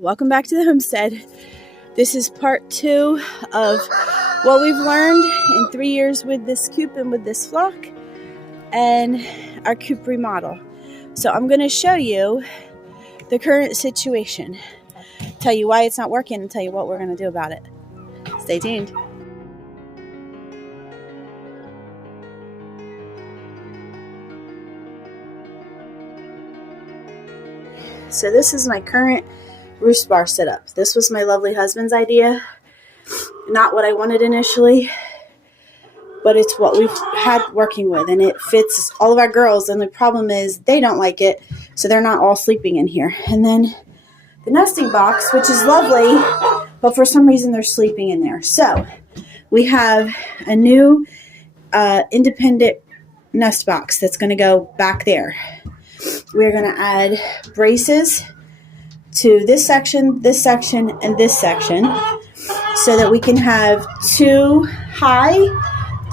Welcome back to the homestead. This is part 2 of what we've learned in 3 years with this coop and with this flock and our coop remodel. So I'm going to show you the current situation, tell you why it's not working, and tell you what we're going to do about it. Stay tuned. So this is my current roost bar setup. This was my lovely husband's idea. Not what I wanted initially, but it's what we've had working with, and it fits all of our girls. And the problem is they don't like it, so they're not all sleeping in here. And then the nesting box, which is lovely, but for some reason they're sleeping in there. So we have a new independent nest box that's going to go back there. We're going to add braces to this section, and this section, so that we can have 2 high,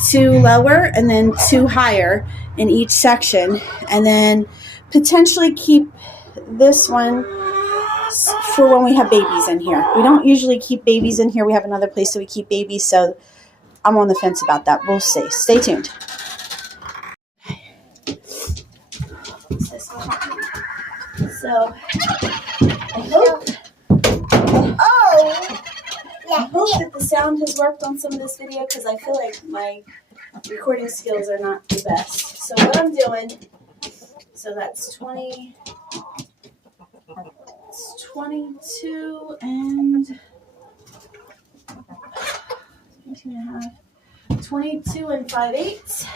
2 lower, and then 2 higher in each section, and then potentially keep this one for when we have babies in here. We don't usually keep babies in here. We have another place that we keep babies, so I'm on the fence about that. We'll see. Stay tuned. So I hope that the sound has worked on some of this video, because I feel like my recording skills are not the best. So what I'm doing, so that's 20, it's 22 and 22 and 5/8.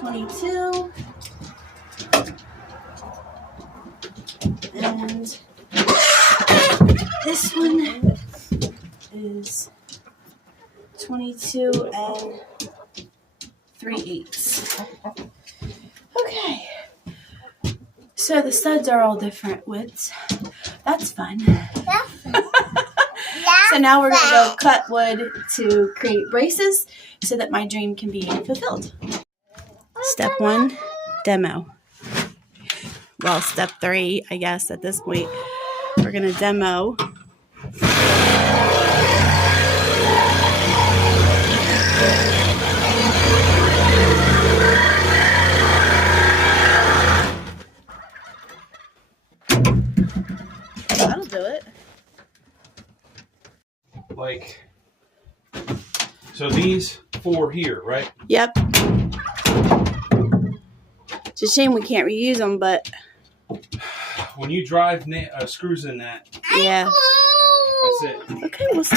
22 and this one is 22 and 3/8. Okay, so the studs are all different widths. That's fun. So now we're going to go cut wood to create braces so that my dream can be fulfilled. Step 1, demo. Well, step 3, I guess, at this point. We're going to demo. That'll do it. Like, so these 4 here, right? Yep. It's a shame we can't reuse them, but when you drive screws in that, yeah, that's it. Okay, we'll see.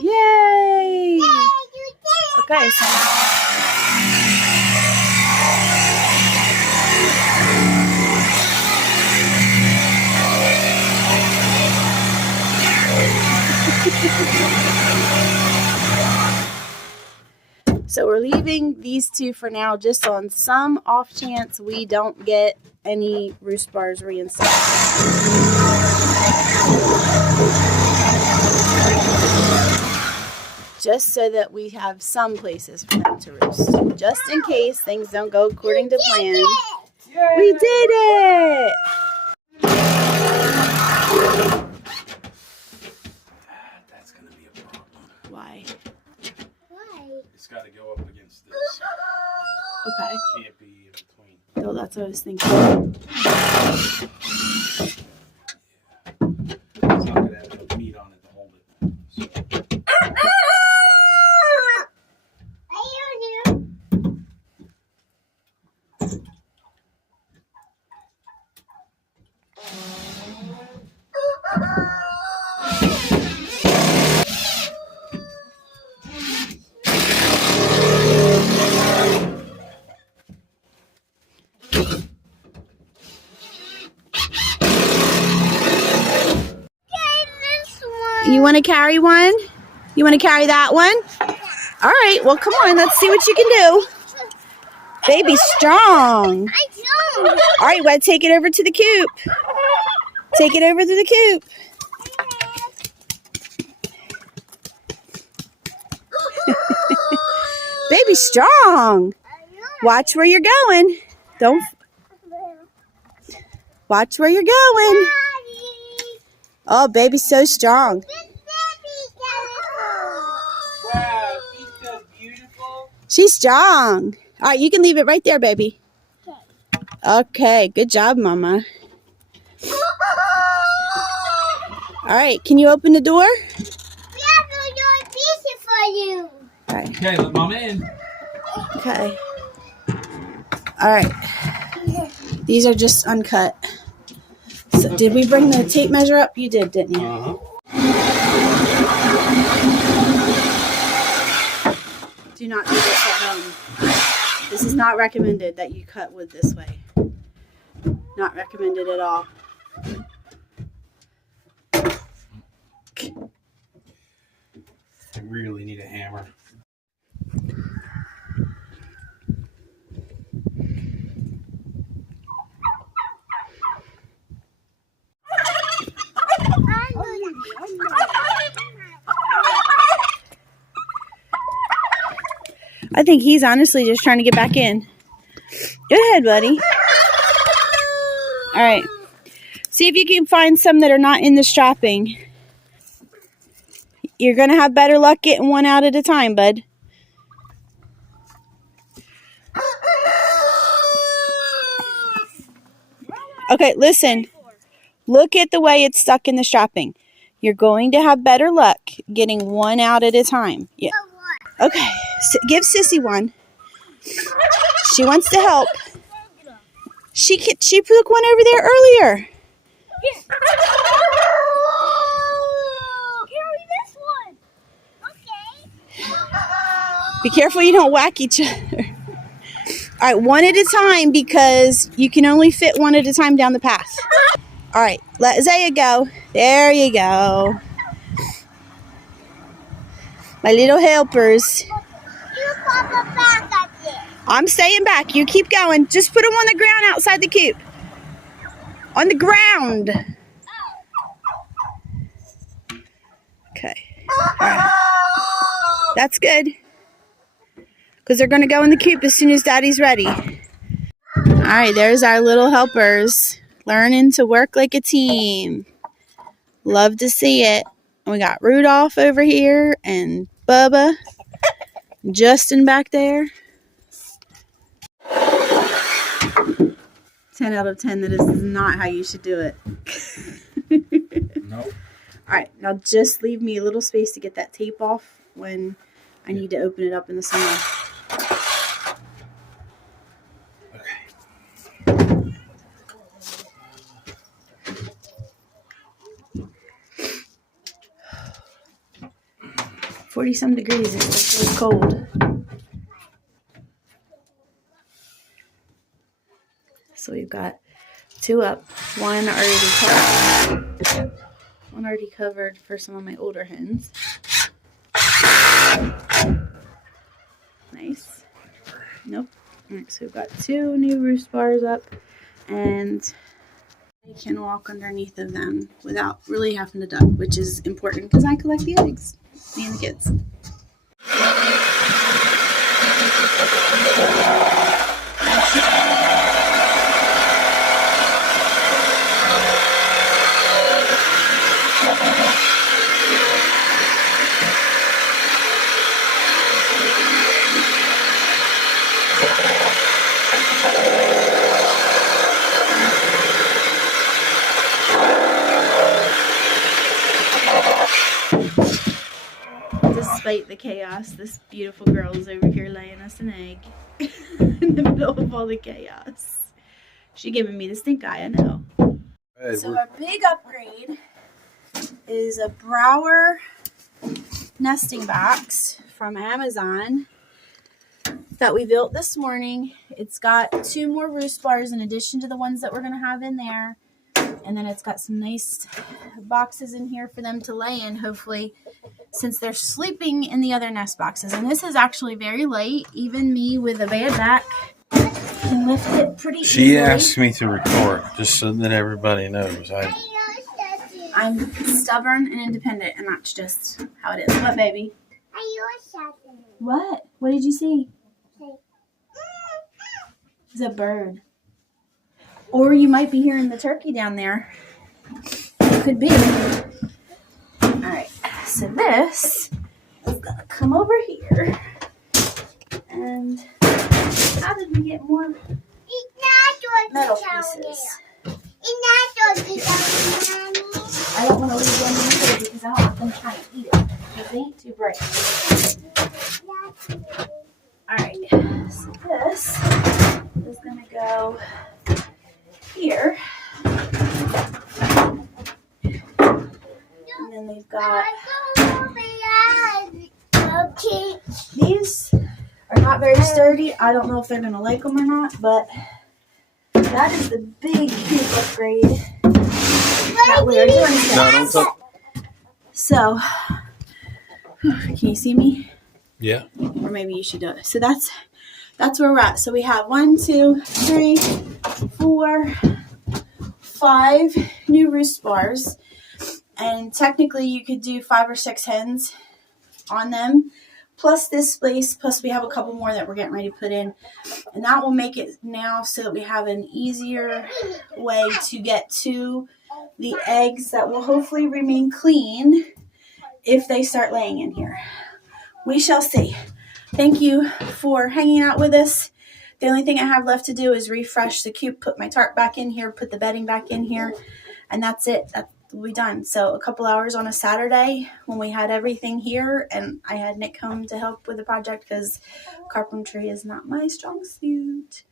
Yay! Okay, so so we're leaving these 2 for now, just on some off chance we don't get any roost bars reinstalled. Just so that we have some places for them to roost. Just in case things don't go according to plan. Yay! We did it! That's going to be a problem. Why? It's got to go up against this. Okay. It can't be in between. Oh, that's what I was thinking. It's not going to have enough meat on it to hold it. So. You want to carry one? You want to carry that one? All right, well, come on. Let's see what you can do. Baby strong. All right, well, take it over to the coop. Take it over to the coop. Baby strong. Watch where you're going. Don't. Watch where you're going. Oh, baby's so strong. Wow, she's so beautiful. She's strong. All right, you can leave it right there, baby. Okay, good job, Mama. All right, can you open the door? Okay. Okay, let Mama in. Okay. All right. These are just uncut. So, did we bring the tape measure up? You did, didn't you? Uh-huh. Do not do this at home. This is not recommended that you cut wood this way. Not recommended at all. I really need a hammer. I think he's honestly just trying to get back in. Go ahead, buddy. All right. See if you can find some that are not in the strapping. You're going to have better luck getting one out at a time, bud. Okay, listen. Look at the way it's stuck in the strapping. You're going to have better luck getting one out at a time. Yeah. Okay, give Sissy one. She wants to help. She took one over there earlier. Carry this one. Okay. Be careful you don't whack each other. All right, one at a time because you can only fit one at a time down the path. All right, let Isaiah go. There you go. My little helpers. You pop a back at it. I'm staying back. You keep going. Just put them on the ground outside the coop. On the ground. Okay. All right. That's good. Because they're going to go in the coop as soon as Daddy's ready. All right, there's our little helpers. Learning to work like a team. Love to see it. And we got Rudolph over here and Bubba. Justin back there. 10 out of 10 that is not how you should do it. Nope. Alright, now just leave me a little space to get that tape off when I need to open it up in the summer. Okay. 40-some degrees. It's really cold. So we've got 2 up. One already covered for some of my older hens. Nice. Nope. Alright, so we've got 2 new roost bars up, and I can walk underneath of them without really having to duck, which is important because I collect the eggs. Me and the kids. Despite the chaos, this beautiful girl is over here laying us an egg in the middle of all the chaos. She giving me the stink eye, I know. Hey, So our big upgrade is a Brower nesting box from Amazon that we built this morning. It's got 2 more roost bars in addition to the ones that we're going to have in there. And then it's got some nice boxes in here for them to lay in, hopefully, since they're sleeping in the other nest boxes. And this is actually very light. Even me with a bad back can lift it pretty easily. She asked me to record, just so that everybody knows. I'm stubborn and independent, and that's just how it is. What, baby? What? What did you see? It's a bird. Or you might be hearing the turkey down there. It could be. Alright, so this is going to come over here. And how did we get more metal pieces? I don't want to leave them in the fridge because I don't want them trying to eat it. Because they ain't too bright. Alright, so this is going to go here. And then they've got these are not very sturdy. I don't know if they're going to like them or not, but that is the big Coop upgrade that we're doing today. So, can you see me? Yeah. Or maybe you should do it. So that's where we're at. So we have 1, 2, 3, 4, 5 new roost bars. And technically you could do 5 or 6 hens on them. Plus this space, plus we have a couple more that we're getting ready to put in. And that will make it now so that we have an easier way to get to the eggs that will hopefully remain clean if they start laying in here. We shall see. Thank you for hanging out with us. The only thing I have left to do is refresh the coop, put my tarp back in here, put the bedding back in here, and that's it. That will be done. So a couple hours on a Saturday when we had everything here, and I had Nick home to help with the project because carpentry is not my strong suit.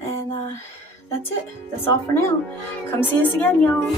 And that's it. That's all for now. Come see us again, y'all.